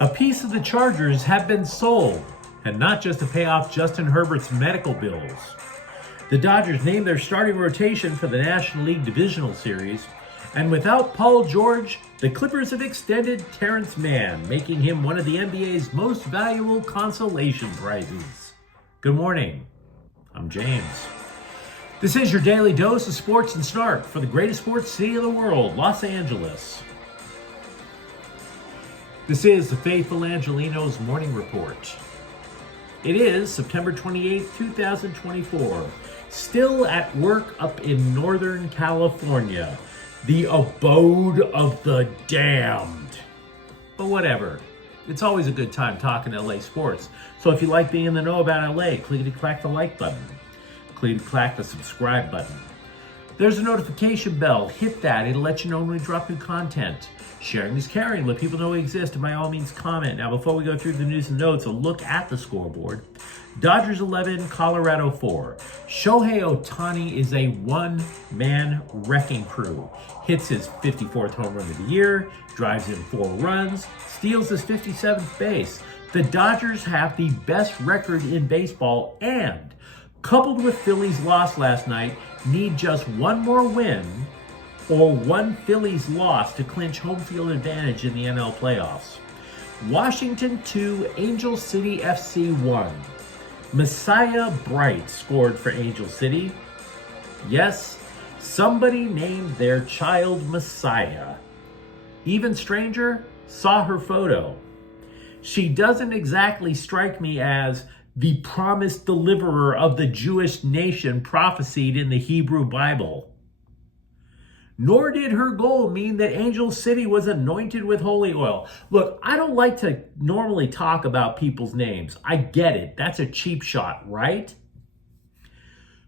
A piece of the Chargers have been sold, and not just to pay off Justin Herbert's medical bills. The Dodgers named their starting rotation for the National League Divisional Series, and without Paul George, the Clippers have extended Terrence Mann, making him one of the NBA's most valuable consolation prizes. Good morning. I'm James. This is your daily dose of sports and snark for the greatest sports city in the world, Los Angeles. This is the faithful Angelenos Morning Report. It is September 28th, 2024. Still at work up in Northern California, the abode of the damned. But whatever. It's always a good time talking LA sports. So if you like being in the know about LA, clickety-clack the like button. Clickety-clack the subscribe button. There's a notification bell. Hit that. It'll let you know when we drop new content. Sharing is caring. Let people know we exist, and by all means comment. Now, before we go through the news and notes, a look at the scoreboard. Dodgers 11, Colorado 4. Shohei Ohtani is a one-man wrecking crew. Hits his 54th home run of the year, drives in 4 runs, steals his 57th base. The Dodgers have the best record in baseball and, coupled with Phillies' loss last night, need just one more win or one Phillies loss to clinch home field advantage in the NL playoffs. Washington 2, Angel City FC 1. Messiah Bright scored for Angel City. Yes, somebody named their child Messiah. Even stranger, saw her photo. She doesn't exactly strike me as the promised deliverer of the Jewish nation prophesied in the Hebrew Bible. Nor did her goal mean that Angel City was anointed with holy oil. Look, I don't like to normally talk about people's names. I get it. That's a cheap shot, right?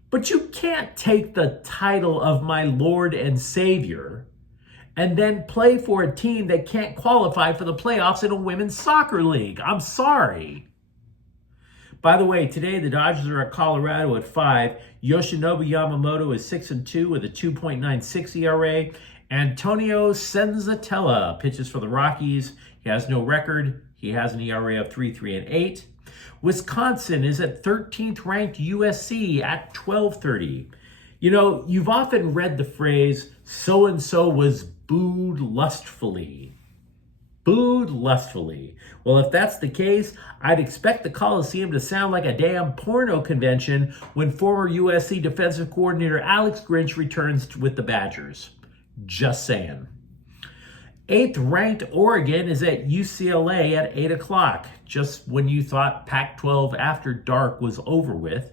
But you can't take the title of my Lord and Savior and then play for a team that can't qualify for the playoffs in a women's soccer league. I'm sorry. By the way, today the Dodgers are at Colorado at 5. Yoshinobu Yamamoto is 6-2 with a 2.96 ERA. Antonio Senzatella pitches for the Rockies. He has no record. He has an ERA of 3.38. Wisconsin is at 13th ranked USC at 12:30. You know, you've often read the phrase, so-and-so was booed lustfully. Booed lustfully. Well, if that's the case, I'd expect the Coliseum to sound like a damn porno convention when former USC defensive coordinator Alex Grinch returns with the Badgers. Just saying. 8th ranked Oregon is at UCLA at 8 o'clock, just when you thought Pac-12 After Dark was over with.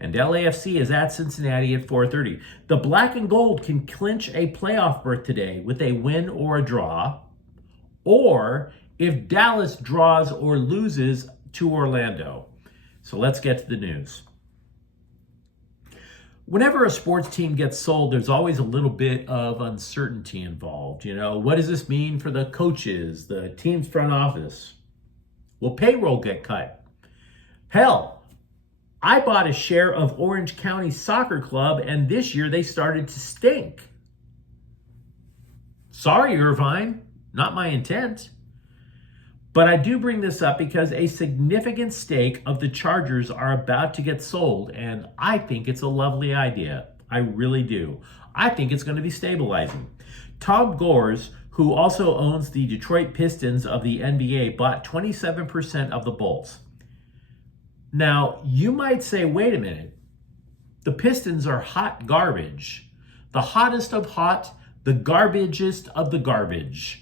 And LAFC is at Cincinnati at 4:30. The Black and Gold can clinch a playoff berth today with a win or a draw, or if Dallas draws or loses to Orlando. So let's get to the news. Whenever a sports team gets sold, there's always a little bit of uncertainty involved. You know, what does this mean for the coaches, the team's front office? Will payroll get cut? Hell, I bought a share of Orange County Soccer Club, and this year they started to stink. Sorry, Irvine. Not my intent. But I do bring this up because a significant stake of the Chargers are about to get sold, and I think it's a lovely idea. I really do. I think it's going to be stabilizing. Tom Gores, who also owns the Detroit Pistons of the NBA, bought 27% of the Bulls. Now, you might say, wait a minute. The Pistons are hot garbage. The hottest of hot, the garbagest of the garbage.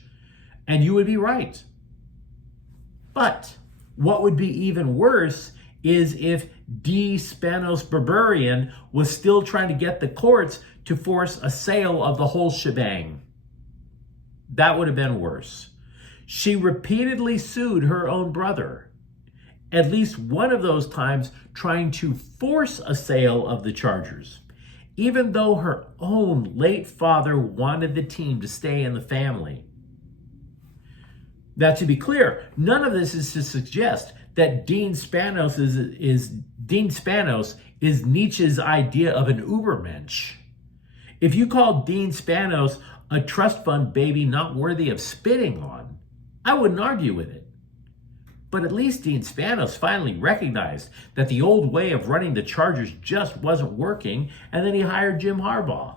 And you would be right. But what would be even worse is if D. Spanos Berberian was still trying to get the courts to force a sale of the whole shebang. That would have been worse. She repeatedly sued her own brother, at least one of those times trying to force a sale of the Chargers, even though her own late father wanted the team to stay in the family. Now, to be clear, none of this is to suggest that Dean Spanos is Nietzsche's idea of an Ubermensch. If you call Dean Spanos a trust fund baby not worthy of spitting on, I wouldn't argue with it. But at least Dean Spanos finally recognized that the old way of running the Chargers just wasn't working, and then he hired Jim Harbaugh.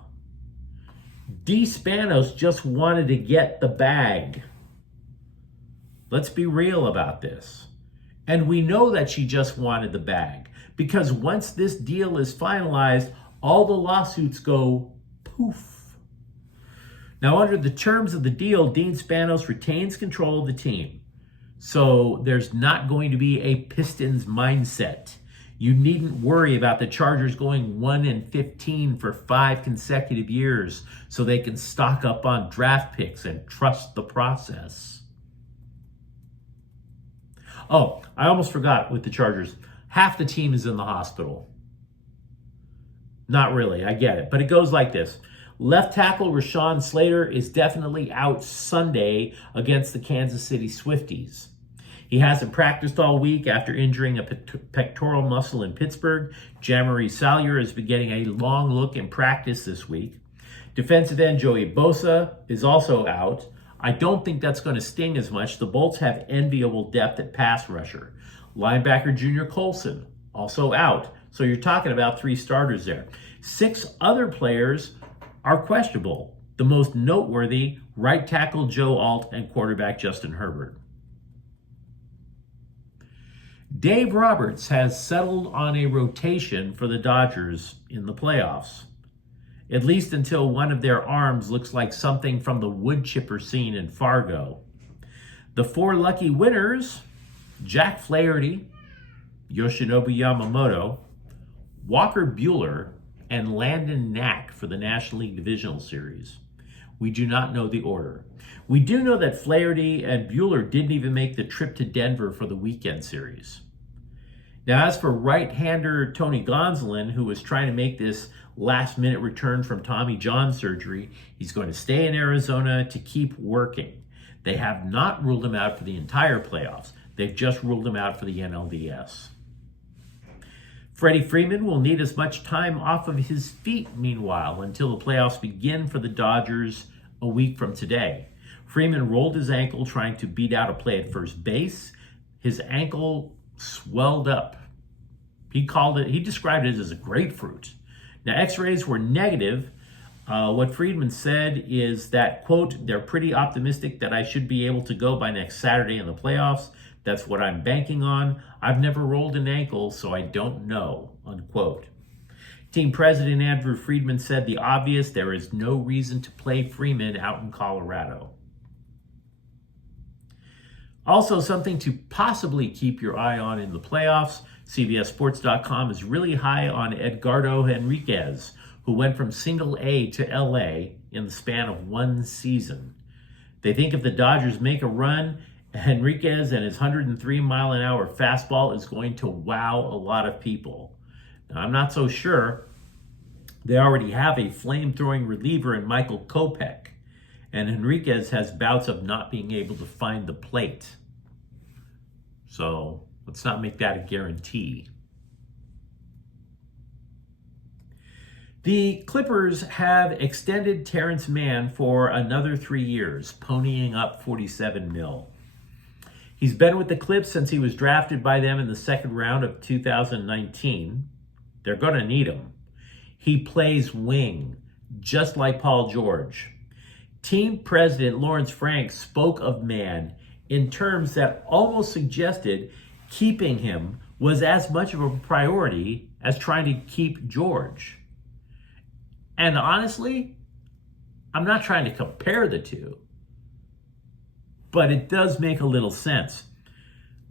D. Spanos just wanted to get the bag. Let's be real about this. And we know that she just wanted the bag, because once this deal is finalized, all the lawsuits go poof. Now, under the terms of the deal, Dean Spanos retains control of the team. So there's not going to be a Pistons mindset. You needn't worry about the Chargers going 1-15 for 5 consecutive years so they can stock up on draft picks and trust the process. Oh, I almost forgot with the Chargers. Half the team is in the hospital. Not really, I get it. But it goes like this. Left tackle Rashawn Slater is definitely out Sunday against the Kansas City Swifties. He hasn't practiced all week after injuring a pectoral muscle in Pittsburgh. Jamari Salyer has been getting a long look in practice this week. Defensive end Joey Bosa is also out. I don't think that's going to sting as much. The Bolts have enviable depth at pass rusher. Linebacker Junior Colson, also out. So you're talking about 3 starters there. 6 other players are questionable. The most noteworthy, right tackle Joe Alt and quarterback Justin Herbert. Dave Roberts has settled on a rotation for the Dodgers in the playoffs, at least until one of their arms looks like something from the wood chipper scene in Fargo. The 4 lucky winners, Jack Flaherty, Yoshinobu Yamamoto, Walker Buehler, and Landon Knack for the National League Divisional Series. We do not know the order. We do know that Flaherty and Buehler didn't even make the trip to Denver for the weekend series. Now, as for right-hander Tony Gonsolin, who was trying to make this last-minute return from Tommy John surgery, he's going to stay in Arizona to keep working. They have not ruled him out for the entire playoffs. They've just ruled him out for the NLDS. Freddie Freeman will need as much time off of his feet, meanwhile, until the playoffs begin for the Dodgers a week from today. Freeman rolled his ankle trying to beat out a play at first base. His ankle swelled up. He described it as a grapefruit. Now, x-rays were negative. What Friedman said is that, quote, they're pretty optimistic that I should be able to go by next Saturday in the playoffs. That's what I'm banking on. I've never rolled an ankle, so I don't know, unquote. Team president Andrew Friedman said the obvious, there is no reason to play Freeman out in Colorado. Also, something to possibly keep your eye on in the playoffs, CBSSports.com is really high on Edgardo Henriquez, who went from single A to LA in the span of 1 season. They think if the Dodgers make a run, Henriquez and his 103-mile-an-hour fastball is going to wow a lot of people. Now, I'm not so sure. They already have a flame-throwing reliever in Michael Kopech, and Henriquez has bouts of not being able to find the plate. So let's not make that a guarantee. The Clippers have extended Terrence Mann for another 3 years, ponying up $47 million. He's been with the Clips since he was drafted by them in the second round of 2019. They're going to need him. He plays wing, just like Paul George. Team president Lawrence Frank spoke of Mann in terms that almost suggested keeping him was as much of a priority as trying to keep George. And honestly, I'm not trying to compare the two, but it does make a little sense.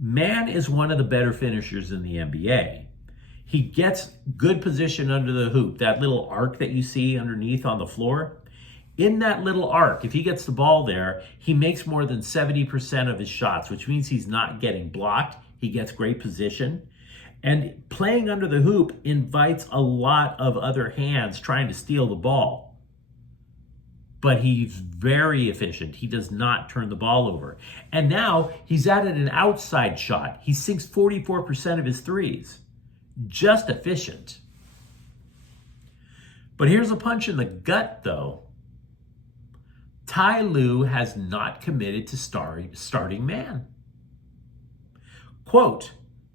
Mann is one of the better finishers in the NBA. He gets good position under the hoop, that little arc that you see underneath on the floor. In that little arc, if he gets the ball there, he makes more than 70% of his shots, which means he's not getting blocked. He gets great position. And playing under the hoop invites a lot of other hands trying to steal the ball. But he's very efficient. He does not turn the ball over. And now he's added an outside shot. He sinks 44% of his threes. Just efficient. But here's a punch in the gut, though. Ty Lue has not committed to starting Mann. Quote,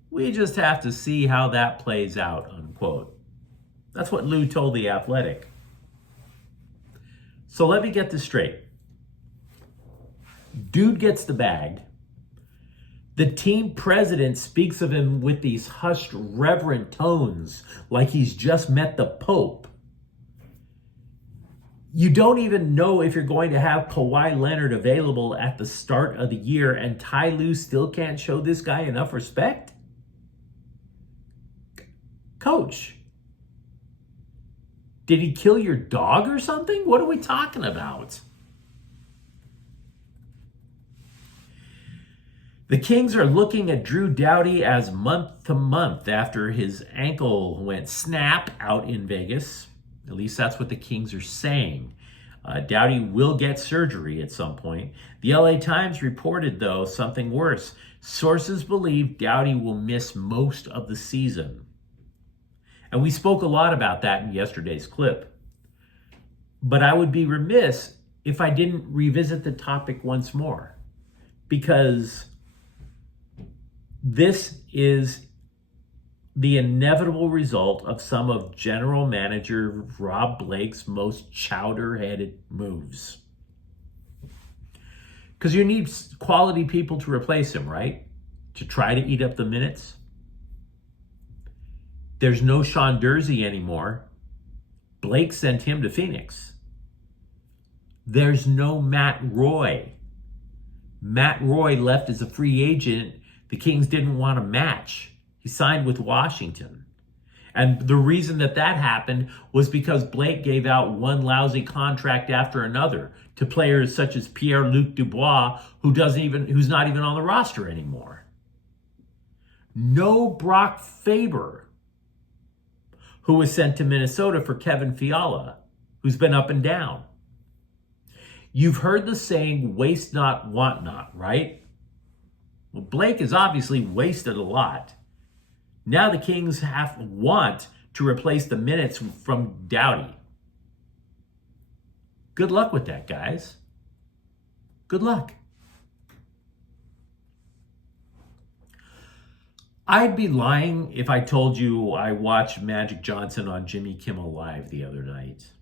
"We just have to see how that plays out," unquote. That's what Lou told The Athletic. So let me get this straight. Dude gets the bag. The team president speaks of him with these hushed, reverent tones like he's just met the Pope. You don't even know if you're going to have Kawhi Leonard available at the start of the year, and Ty Lue still can't show this guy enough respect? Coach, did he kill your dog or something? What are we talking about? The Kings are looking at Drew Doughty as month to month after his ankle went snap out in Vegas. At least that's what the Kings are saying. Doughty will get surgery at some point. The LA Times reported, though, something worse. Sources believe Doughty will miss most of the season. And we spoke a lot about that in yesterday's clip. But I would be remiss if I didn't revisit the topic once more, because this is the inevitable result of some of General Manager Rob Blake's most chowder-headed moves. Because you need quality people to replace him, right? To try to eat up the minutes. There's no Sean Dursey anymore. Blake sent him to Phoenix. There's no Matt Roy. Matt Roy left as a free agent. The Kings didn't want to match. He signed with Washington. And the reason that happened was because Blake gave out one lousy contract after another to players such as Pierre-Luc Dubois, who's not even on the roster anymore. No Brock Faber, who was sent to Minnesota for Kevin Fiala, who's been up and down. You've heard the saying, waste not, want not, right? Well, Blake has obviously wasted a lot. Now the Kings want to replace the minutes from Doughty. Good luck with that, guys. Good luck. I'd be lying if I told you I watched Magic Johnson on Jimmy Kimmel Live the other night.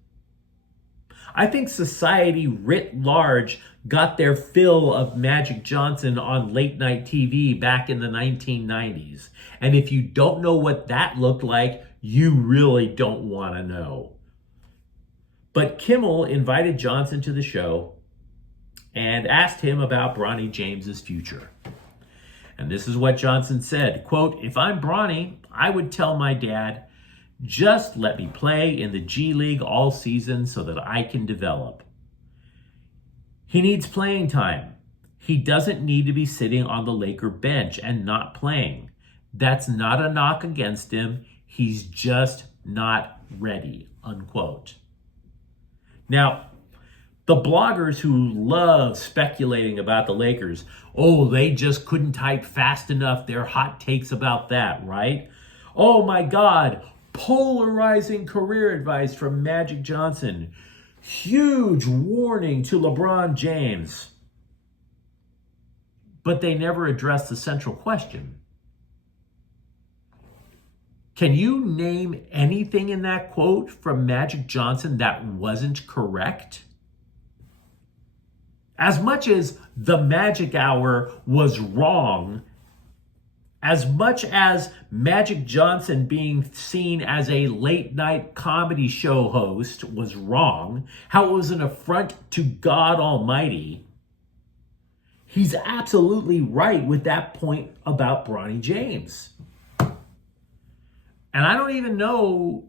I think society writ large got their fill of Magic Johnson on late night TV back in the 1990s. And if you don't know what that looked like, you really don't want to know. But Kimmel invited Johnson to the show and asked him about Bronny James's future. And this is what Johnson said, quote, "If I'm Bronny, I would tell my dad, just let me play in the G League all season so that I can develop. He needs playing time. He doesn't need to be sitting on the Laker bench and not playing. That's not a knock against him. He's just not ready," unquote. Now, the bloggers who love speculating about the Lakers, they just couldn't type fast enough their hot takes about that, right? Oh my God, polarizing career advice from Magic Johnson. Huge warning to LeBron James. But they never addressed the central question. Can you name anything in that quote from Magic Johnson that wasn't correct? As much as the Magic Hour was wrong, as much as Magic Johnson being seen as a late night comedy show host was wrong, how it was an affront to God Almighty, he's absolutely right with that point about Bronny James. And I don't even know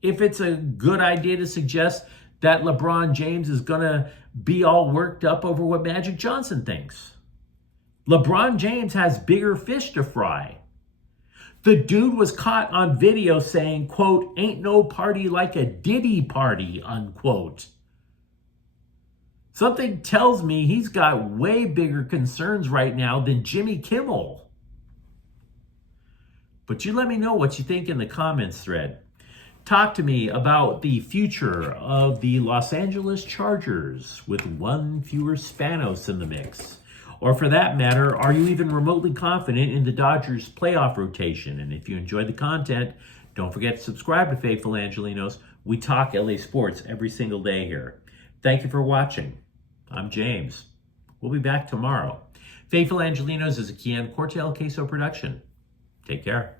if it's a good idea to suggest that LeBron James is going to be all worked up over what Magic Johnson thinks. LeBron James has bigger fish to fry. The dude was caught on video saying, quote, "Ain't no party like a Diddy party," unquote. Something tells me he's got way bigger concerns right now than Jimmy Kimmel. But you let me know what you think in the comments thread. Talk to me about the future of the Los Angeles Chargers with one fewer Spanos in the mix. Or for that matter, are you even remotely confident in the Dodgers' playoff rotation? And if you enjoyed the content, don't forget to subscribe to Faithful Angelenos. We talk LA sports every single day here. Thank you for watching. I'm James. We'll be back tomorrow. Faithful Angelenos is a Kian Cortel Queso production. Take care.